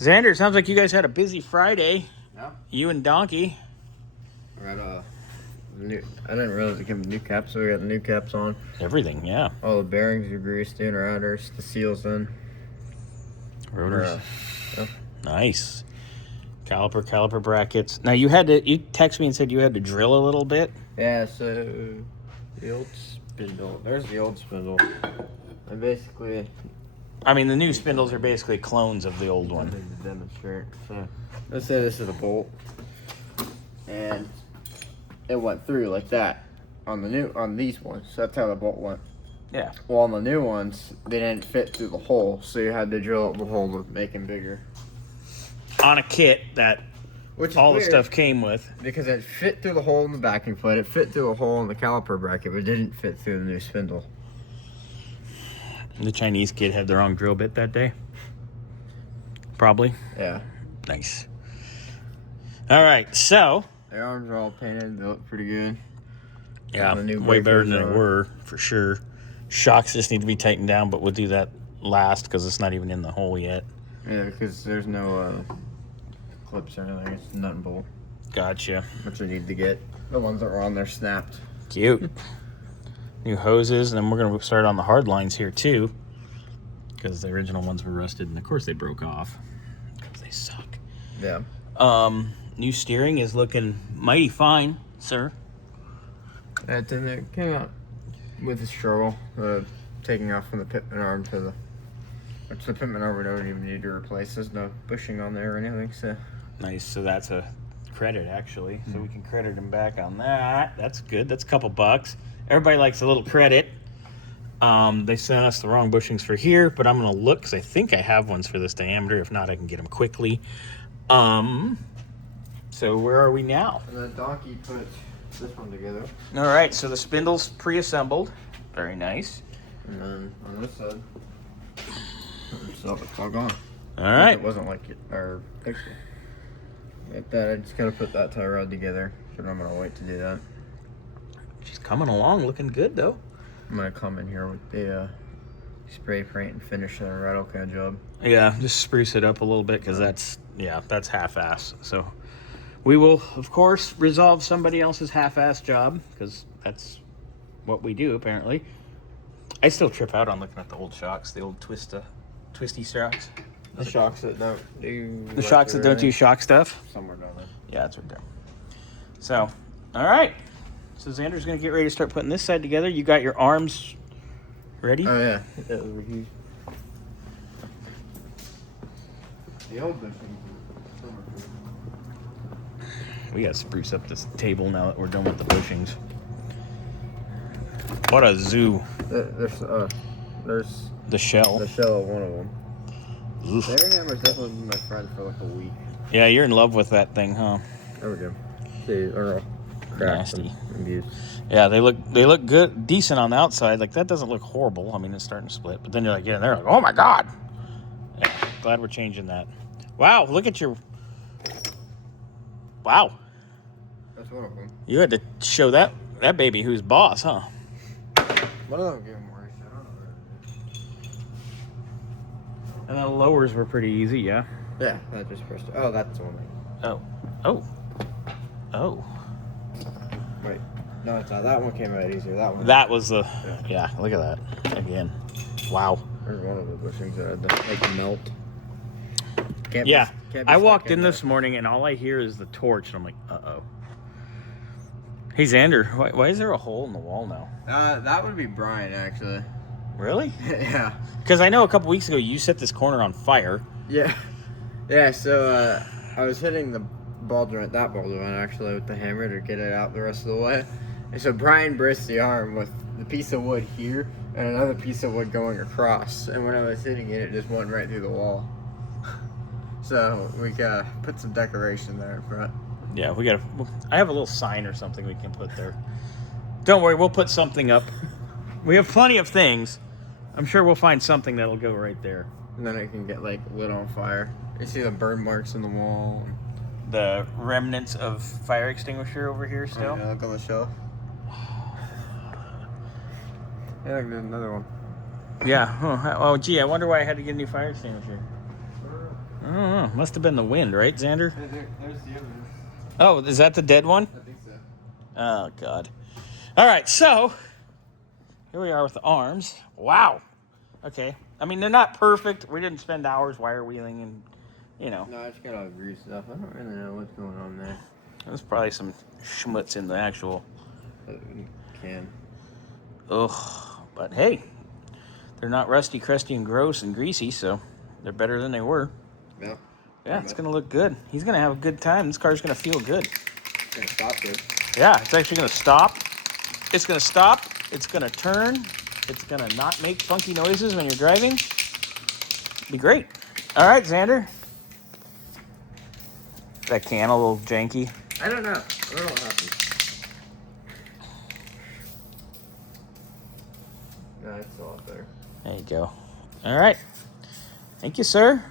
Xander, sounds like you guys had a busy Friday. Yeah. You and Donkey. We're at I didn't realize it came with new caps, so we got the new caps on. Everything, yeah. All the bearings are greased in, rotors, the seals in. Rotors. Yeah. Nice. Caliper brackets. Now you texted me and said you had to drill a little bit. Yeah, so the old spindle. There's the old spindle. And basically, I mean, the new spindles are basically clones of the old one. To demonstrate. So let's say this is a bolt, and it went through like that on these ones. So that's how the bolt went. Yeah. Well, on the new ones, they didn't fit through the hole, so you had to drill out the hole to make them bigger. On a kit that all the stuff came with. Because it fit through the hole in the backing plate, it fit through the hole in the caliper bracket, but it didn't fit through the new spindle. The Chinese kid had the wrong drill bit that day. Probably. Yeah. Nice. All right, so. The arms are all painted. They look pretty good. Yeah, way better than they were, for sure. Shocks just need to be tightened down, but we'll do that last because it's not even in the hole yet. Yeah, because there's no clips or anything. It's nut and bolt. Gotcha. Which we need to get. The ones that were on there snapped. Cute. New hoses, and then we're going to start on the hard lines here, too. Because the original ones were rusted, and of course they broke off. Because they suck. Yeah. New steering is looking mighty fine, sir. It came out with a struggle, taking off from the pitman arm to the... Which the pitman arm we don't even need to replace. There's no bushing on there or anything, so... Nice, so that's a credit, actually. So we can credit him back on that. That's good. That's a couple bucks. Everybody likes a little credit. They sent us the wrong bushings for here, but I'm going to look because I think I have ones for this diameter. If not, I can get them quickly. So where are we now? And then Donkey put this one together. All right, so the spindle's pre-assembled. Very nice. And then on this side, it's all gone. All right. It wasn't like our picture. Like that, I just gotta put that tie rod together. So I'm gonna wait to do that. She's coming along, looking good though. I'm gonna come in here with the spray paint and finish a rattle can job. Yeah, just spruce it up a little bit because that's half-ass. So we will, of course, resolve somebody else's half-ass job because that's what we do apparently. I still trip out on looking at the old shocks, the old twisty shocks. The shocks that don't do... The shocks that don't do shock stuff? Somewhere down there. Yeah, that's right there. So, all right. So Xander's going to get ready to start putting this side together. You got your arms ready? Oh, yeah. That was huge. The old bushings. We got to spruce up this table now that we're done with the bushings. What a zoo. There's the shell. The shell of one of them. Oof. Their hammer's definitely been my friend for like a week. Yeah, you're in love with that thing, huh? There we go. See, or nasty. Abuse. Yeah, they look good, decent on the outside. Like that doesn't look horrible. I mean, it's starting to split, but then you're like, yeah, they're like, oh my god. Yeah, glad we're changing that. Wow, look at your. Wow. That's one of them. You had to show that baby who's boss, huh? One of them gave him more. I don't know. And the lowers were pretty easy, yeah. Yeah, that just pressed. Oh, that's the one. Oh. Wait, no, it's not. That one came out easier. That one. That was the. Yeah, look at that again. Wow. There's one of the bushings that had to make melt. Can't yeah, be I walked stuck in this morning and all I hear is the torch, and I'm like, uh-oh. Hey, Xander, why is there a hole in the wall now? That would be Brian, actually. Really? Yeah. Because I know a couple weeks ago you set this corner on fire. Yeah. Yeah, so I was hitting that ball joint actually, with the hammer to get it out the rest of the way. And so Brian braced the arm with the piece of wood here and another piece of wood going across. And when I was hitting it, it just went right through the wall. So we put some decoration there in front. Yeah, I have a little sign or something we can put there. Don't worry, we'll put something up. We have plenty of things. I'm sure we'll find something that'll go right there. And then it can get like lit on fire. You see the burn marks in the wall. The remnants of fire extinguisher over here still. Yeah, look on the shelf. Yeah, look, there's another one. Yeah. Oh, gee, I wonder why I had to get a new fire extinguisher. don't know. Must have been the wind, right, Xander? There's the evidence. Oh, is that the dead one? I think so. Oh, God. All right, so here we are with the arms. Wow. Okay. I mean, they're not perfect. We didn't spend hours wire wheeling and, you know. No, I just got all the grease stuff. I don't really know what's going on there. There's probably some schmutz in the actual. Can. Ugh. But hey, they're not rusty, crusty, and gross and greasy, so they're better than they were. Yeah. Yeah, it's going to look good. He's going to have a good time. This car's going to feel good. It's gonna stop good. Yeah, it's actually going to stop. It's going to stop. It's going to turn. It's going to not make funky noises when you're driving. Be great. All right, Xander. That can a little janky. I don't know. I don't know what happened. No, it's all up there. There you go. All right. Thank you, sir.